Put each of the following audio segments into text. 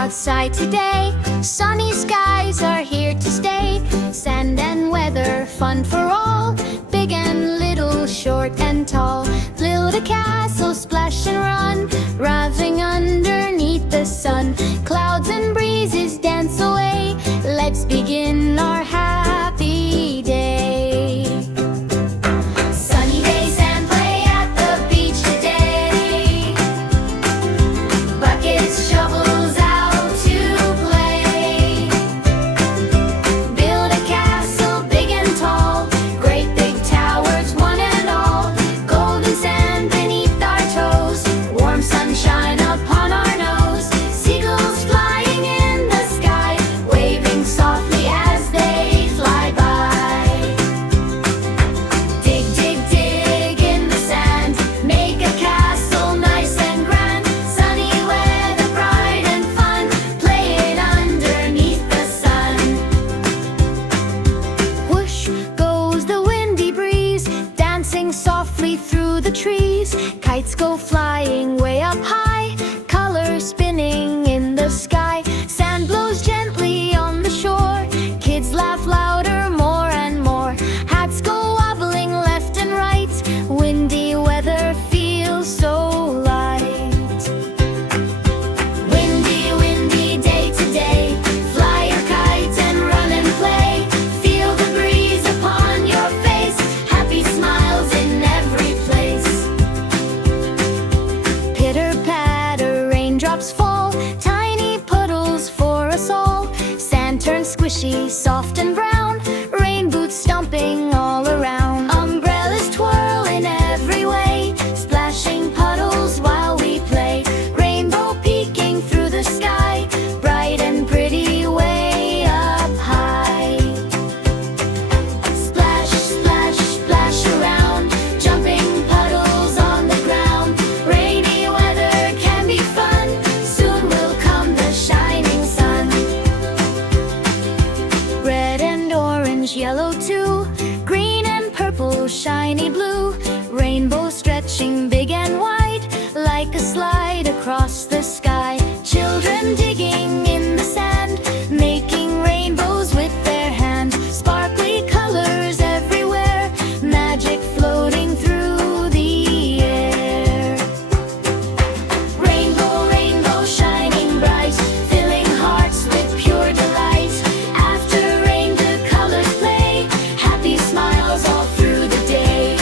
outside today. Sunny skies are here to stay. Sand and weather, fun for all. Big and little, short and tall. Build a castle, splash and run, wrapping underneath the sun. Clouds and breezes dance away. Let's begin our happy day. Sunny days and play at the beach today. Buckets, shovels out to play. Build a castle big and tall. Great big towers, one and all. Golden sand beneath our toes. Warm sunshine upon our nose. Seagulls flying in the sky, waving softly as they fly by. Dig, dig, dig in the sand. Make a castle nice and grand. Sunny weather, bright and fun. Play it underneath the sun. Whoosh goes the windy breeze, dancing softly through the trees. Kites go flying way up high, colors spinning in the sky. Sand blows gently on the shore. Kids laugh louder, more and more. Hats go wobbling left and right. Windy weather feels so light. Windy, windy day today. Fly your kite and run and play. Feel the breeze upon your face. Happy smiles in every place. Pitter patter, raindrops fall. Tiny puddles for us all. Sand turns squishy, soft and brown. Rain boots stomping all around. Umbrellas twirl in every way, splashing puddles while we play. Rainbow peeking through the sky, bright and pretty way up high. Splash, splash, splash around, jumping puddles on the ground. Rainy weather can be fun. Soon will come the shining sun. Red and orange, yellow too. Green and purple, shiny blue. Rainbow stretching big and wide, like a slide across the sky. Children digging in the sand, making rainbows with their hands. Sparkly colors everywhere, magic floating through the air. Rainbow, rainbow, shining bright, filling hearts with pure delight. After rain, the colors play, happy smiles all through the day.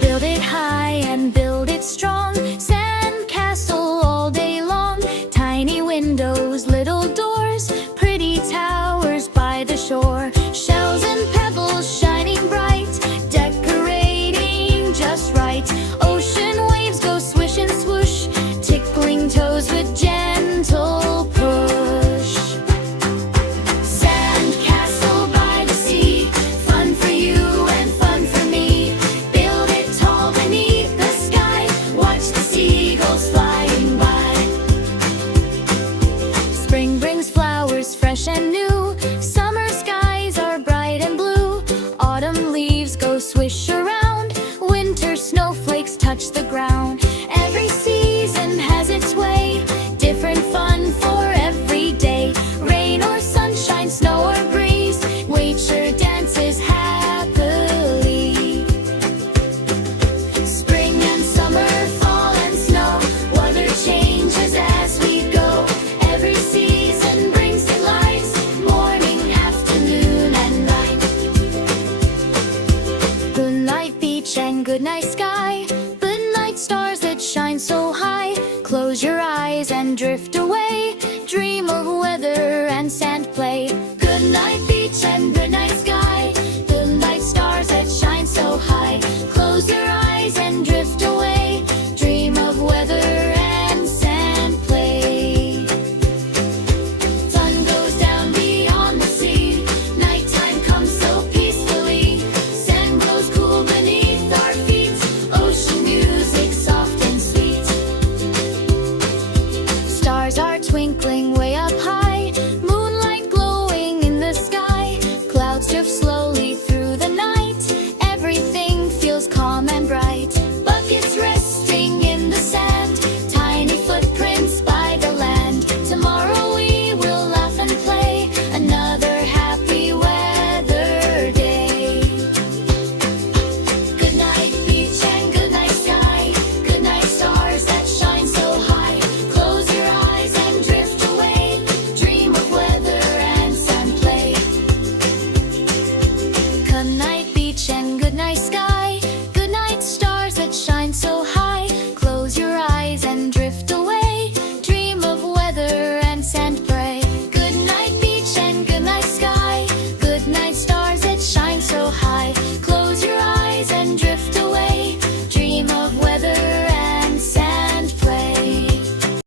Build it high and build it strong. Sand castle all day long. Tiny windows, little doors, pretty towers by the shore. Shells and pebbles shining bright, decorating just right. Ocean waves go swish and swoosh, tickling toes with gentle push. Sand castle by the sea, fun for you and fun for me. Build it tall beneath the sky, watch the seagulls flying by. Spring brings flowers fresh and new. Summer skies are bright and blue. Autumn leaves go swish around. Winter snowflakes touch the ground. Every season has its way, different fun for every day. Rain or sunshine, snow or breeze, nature dances happily. Spring and summer, fall and snow, weather changes as we go. Every season brings delights, morning, afternoon and night. Good night beach and good night sky, good night stars that shine so high. Close your eyes and drift away, dream of weather and sand play. Good night beach and good night sky, good night stars that shine so high. Close your eyes and drift away, dream of weather and sand play. Sun goes down beyond the sea, nighttime comes so peacefully. Sand grows cool beneath our feet, ocean music soft and sweet. Stars are twinkling way up high, moonlight glowing and